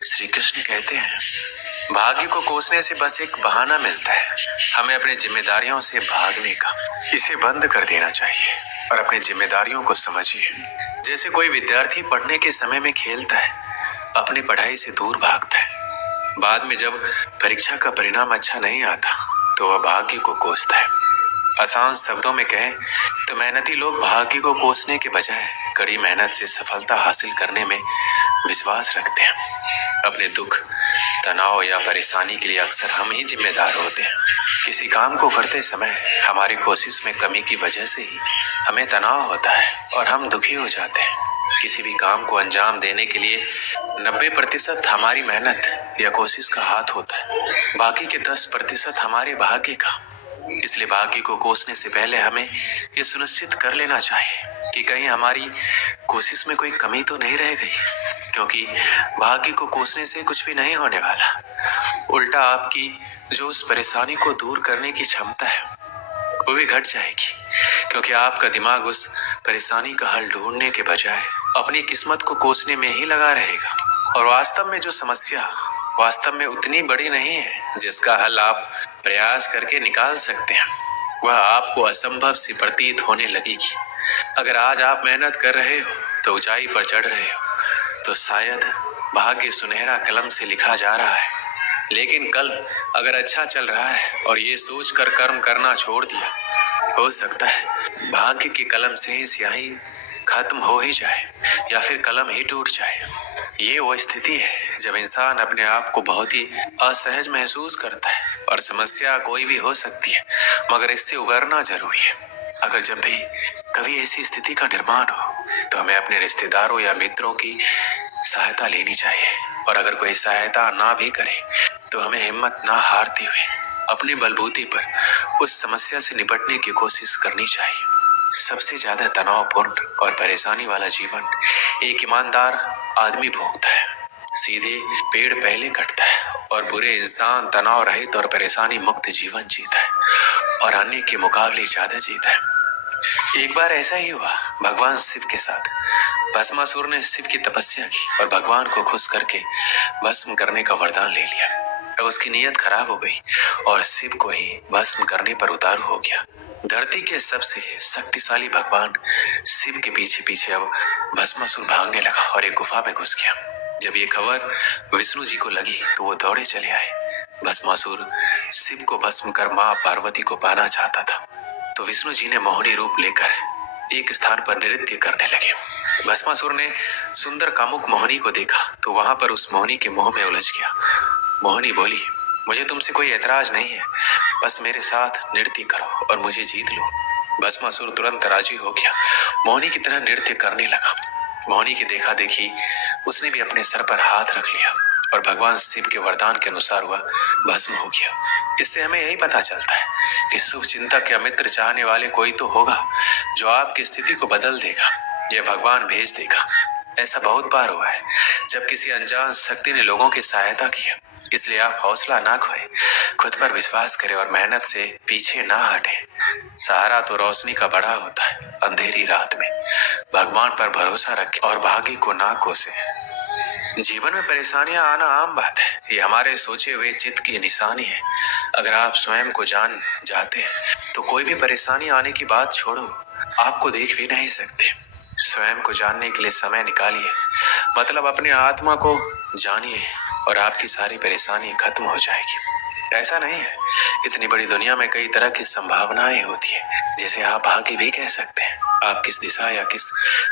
श्री कृष्ण कहते हैं, भाग्य को कोसने से बस एक बहाना मिलता है हमें अपनी जिम्मेदारियों से भागने का। इसे बंद कर देना चाहिए और अपनी जिम्मेदारियों को समझिए। जैसे कोई विद्यार्थी पढ़ने के समय में खेलता है, अपनी पढ़ाई से दूर भागता है। बाद में जब परीक्षा का परिणाम अच्छा नहीं आता तो वह भाग्य को कोसता है। आसान शब्दों में कहें तो मेहनती लोग भाग्य को कोसने के बजाय कड़ी मेहनत से सफलता हासिल करने में विश्वास रखते हैं। अपने दुख, तनाव या परेशानी के लिए अक्सर हम ही जिम्मेदार होते हैं। किसी काम को करते समय हमारी कोशिश में कमी की वजह से ही हमें तनाव होता है और हम दुखी हो जाते हैं। किसी भी काम को अंजाम देने के लिए 90% हमारी मेहनत या कोशिश का हाथ होता है, बाकी के 10% हमारे भाग्य का। इसलिए भाग्य को कोसने से पहले हमें ये सुनिश्चित कर लेना चाहिए कि कहीं हमारी कोशिश में कोई कमी तो नहीं रह गई, क्योंकि भाग्य को कोसने से कुछ भी नहीं होने वाला। उल्टा आपकी जो उस परेशानी को दूर करने की क्षमता है वो भी घट जाएगी, क्योंकि आपका दिमाग उस परेशानी का हल ढूंढने के बजाय अपनी किस्मत को कोसने में ही लगा रहेगा। और वास्तव में जो समस्या वास्तव में उतनी बड़ी नहीं है जिसका हल आप प्रयास करके निकाल सकते हैं, वह आपको असंभव सी प्रतीत होने लगेगी। अगर आज आप मेहनत कर रहे हो तो ऊंचाई पर चढ़ रहे हो तो शायद भाग्य सुनहरा कलम से लिखा जा रहा है। लेकिन कल अगर अच्छा चल रहा है और ये सोच कर कर्म करना छोड़ दिया, हो सकता है भाग्य की कलम से ही स्याही खत्म हो ही जाए या फिर कलम ही टूट जाए। ये वो स्थिति है जब इंसान अपने आप को बहुत ही असहज महसूस करता है। और समस्या कोई भी हो सकती है, मगर इससे उबरना जरूरी है। अगर जब भी कभी ऐसी स्थिति का निर्माण हो तो हमें अपने रिश्तेदारों या मित्रों की सहायता लेनी चाहिए। और अगर कोई सहायता ना भी करे तो हमें हिम्मत ना हारते हुए अपने बलबूते पर उस समस्या से निपटने की कोशिश करनी चाहिए। सबसे ज्यादा तनावपूर्ण और परेशानी वाला जीवन एक ईमानदार आदमी भोगता है। सीधे पेड़ पहले कटता है और बुरे इंसान तनाव रहित और परेशानी मुक्त जीवन जीता है और अन्य के मुकाबले ज्यादा जीता है। एक बार ऐसा ही हुआ भगवान शिव के साथ। भस्मासुर ने शिव की तपस्या की और भगवान को खुश करके भस्म करने का वरदान ले लिया। अब उसकी नीयत खराब हो गई और शिव को ही भस्म करने पर उतारू हो गया। धरती के सबसे शक्तिशाली भगवान शिव के पीछे पीछे अब भस्मासुर भागने लगा और एक गुफा में घुस गया। जब ये खबर विष्णु जी को लगी तो वो दौड़े चले आए। भस्मासुर शिव को भस्म कर मां पार्वती को पाना चाहता था, तो विष्णु जी ने मोहिनी रूप लेकर एक स्थान पर नृत्य करने लगे। भस्मासुर ने सुंदर कामुक मोहिनी को देखा तो वहां पर उस मोहिनी के मोह में उलझ गया। मोहिनी बोली, मुझे तुमसे कोई ऐतराज नहीं है, बस मेरे साथ नृत्य करो और मुझे जीत लो। भस्मासुर तुरंत राजी हो गया, मोहिनी की तरह नृत्य करने लगा। मोहिनी की देखा देखी उसने भी अपने सर पर हाथ रख लिया और भगवान शिव के वरदान के अनुसार वह भस्म हो गया। इससे हमें यही पता चलता है कि शुभ चिंतक या मित्र चाहने वाले कोई तो होगा जो आपकी स्थिति को बदल देगा या भगवान भेज देगा। ऐसा बहुत बार हुआ है जब किसी अनजान शक्ति ने लोगों की सहायता की है। इसलिए आप हौसला ना खोएं, खुद पर विश्वास करें और मेहनत से पीछे ना हटें। सहारा तो रोशनी का बड़ा होता है अंधेरी रात में। भगवान पर भरोसा रखें और भाग्य को ना कोसें। जीवन में परेशानियां आना आम बात है, ये हमारे सोचे हुए चित्त की निशानी है। अगर आप स्वयं को जान जाते हैं तो कोई भी परेशानी आने की बात छोड़ो, आपको देख भी नहीं सकते। स्वयं को जानने के लिए समय निकालिए, मतलब अपने आत्मा को जानिए और आपकी सारी परेशानी खत्म हो जाएगी। ऐसा नहीं है, इतनी बड़ी दुनिया में कई तरह की संभावनाएं होती है जिसे आप भाग्य भी कह सकते हैं। आप किस दिशा या किस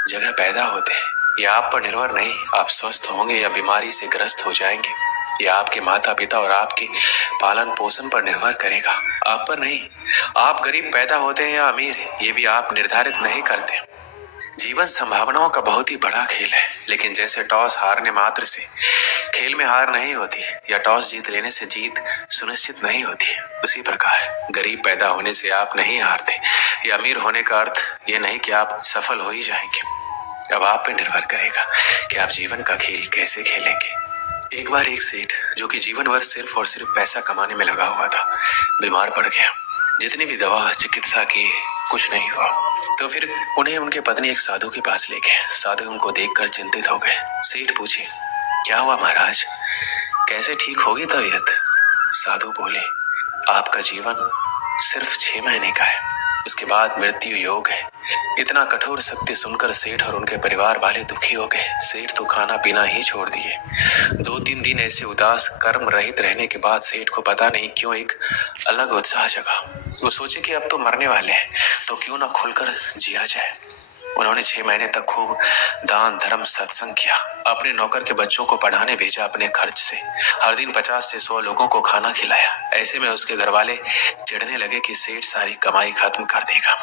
जगह पैदा होते हैं यह आप पर निर्भर नहीं। आप स्वस्थ होंगे या बीमारी से ग्रस्त हो जाएंगे यह आपके माता पिता और आपके पालन पोषण पर निर्भर करेगा, आप पर नहीं। आप गरीब पैदा होते हैं या अमीर, ये भी आप निर्धारित नहीं करते। जीवन संभावनाओं का बहुत ही बड़ा खेल है, लेकिन जैसे टॉस हारने मात्र से खेल में हार नहीं होती या टॉस जीत लेने से जीत सुनिश्चित नहीं होती, उसी प्रकार गरीब पैदा होने से आप नहीं हारते या अमीर होने का अर्थ ये नहीं कि आप सफल हो ही जाएंगे। अब आप पे निर्भर करेगा कि आप जीवन का खेल कैसे खेलेंगे। एक बार एक सेठ जो कि जीवन भर सिर्फ और सिर्फ पैसा कमाने में लगा हुआ था, बीमार पड़ गया। जितनी भी दवा चिकित्सा की कुछ नहीं हुआ, तो फिर उन्हें उनके पत्नी एक साधु के पास ले गए। साधु उनको देखकर चिंतित हो गए। सेठ पूछे, क्या हुआ महाराज, कैसे ठीक होगी तबीयत? साधु बोले, आपका जीवन सिर्फ 6 महीने का है, उसके बाद मृत्यु योग है। इतना कठोर सत्य सुनकर सेठ और उनके परिवार वाले दुखी हो गए। सेठ तो खाना पीना ही छोड़ दिए। 2-3 दिन ऐसे उदास कर्म रहित रहने के बाद सेठ को पता नहीं क्यों एक अलग उत्साह जगा। वो सोचे कि अब तो मरने वाले हैं, तो क्यों ना खुलकर जिया जाए। उन्होंने 6 महीने तक खूब दान धर्म सत्संग किया, अपने नौकर के बच्चों को पढ़ाने भेजा अपने खर्च से, हर दिन 50 से 100 लोगों को खाना खिलाया। ऐसे में उसके घर वाले चिढ़ने लगे कि सेठ सारी कमाई खत्म कर देगा।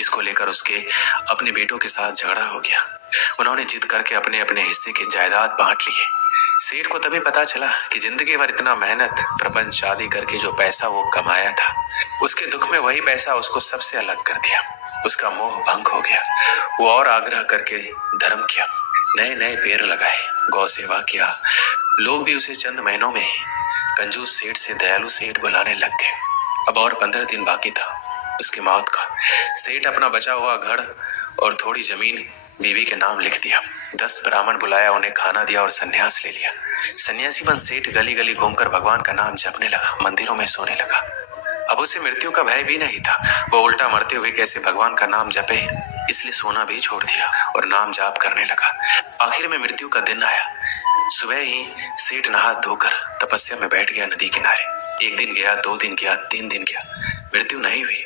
इसको लेकर उसके अपने बेटों के साथ झगड़ा हो गया। उन्होंने जिद करके अपने अपने हिस्से की जायदाद बांट लिए। सेठ को तभी पता चला कि जिंदगी भर इतना मेहनत प्रपंच शादी करके जो पैसा वो कमाया था, उसके दुख में वही पैसा उसको सबसे अलग कर दिया। उसका मोह भंग हो गया। वो और आग्रह करके धर्म किया, नए नए पेड़ लगाए, गौ सेवा किया। लोग भी उसे चंद महीनों में कंजूस सेठ से दयालु सेठ बुलाने लग गए। अब और 15 दिन बाकी था उसकी मौत का। सेठ अपना बचा हुआ घर और थोड़ी जमीन बीवी के नाम लिख दिया। 10 ब्राह्मण बुलाया, उन्हें खाना दिया और सन्यास ले लिया। सन्यासी बन सेठ गली गली घूमकर भगवान का नाम जपने लगा, मंदिरों में सोने लगा। अब उसे मृत्यु का भय भी नहीं था। वो उल्टा मरते हुए कैसे भगवान का नाम जपे, इसलिए सोना भी छोड़ दिया और नाम जाप करने लगा। आखिर में मृत्यु का दिन आया। सुबह ही सेठ नहा धोकर तपस्या में बैठ गया नदी किनारे। 1 दिन गया, 2 दिन गया, 3 दिन गया, मृत्यु नहीं हुई।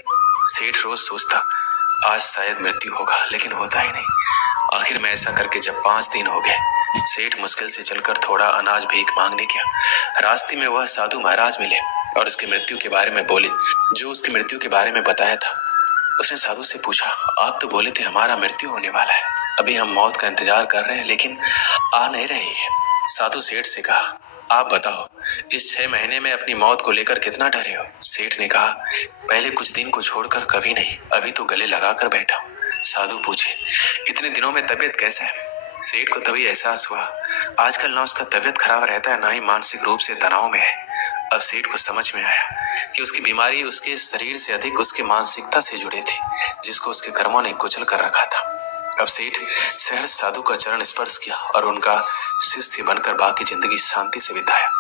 सेठ रोज सोचता आज शायद मृत्यु होगा, लेकिन होता ही नहीं। आखिर में ऐसा करके जब 5 दिन हो गए, सेठ मुश्किल से चलकर थोड़ा अनाज भीख मांगने गया। रास्ते में वह साधु महाराज मिले और उसकी मृत्यु के बारे में बोले जो उसकी मृत्यु के बारे में बताया था। उसने साधु से पूछा, आप तो बोले थे हमारा मृत्यु होने वाला है, अभी हम मौत का इंतजार कर रहे हैं लेकिन आ नहीं रही है। साधु सेठ से कहा, आप बताओ इस 6 महीने में अपनी मौत को लेकर कितना डरे हो? सेठ ने कहा, पहले कुछ दिन को छोड़कर कभी नहीं, अभी तो गले लगा कर बैठा हूं। साधु पूछे, इतने दिनों में तबीयत कैसा है? सेठ को तभी एहसास हुआ आजकल ना उसका तबीयत खराब रहता है, ना ही मानसिक रूप से तनाव में है। अब सेठ को समझ में आया कि उसकी बीमारी उसके शरीर से अधिक उसकी मानसिकता से जुड़ी थी, जिसको उसके कर्मों ने कुचल कर रखा था। अब सेठ सहर्ष साधु का चरण स्पर्श किया और उनका शिष्य बनकर बाकी जिंदगी शांति से बिताया।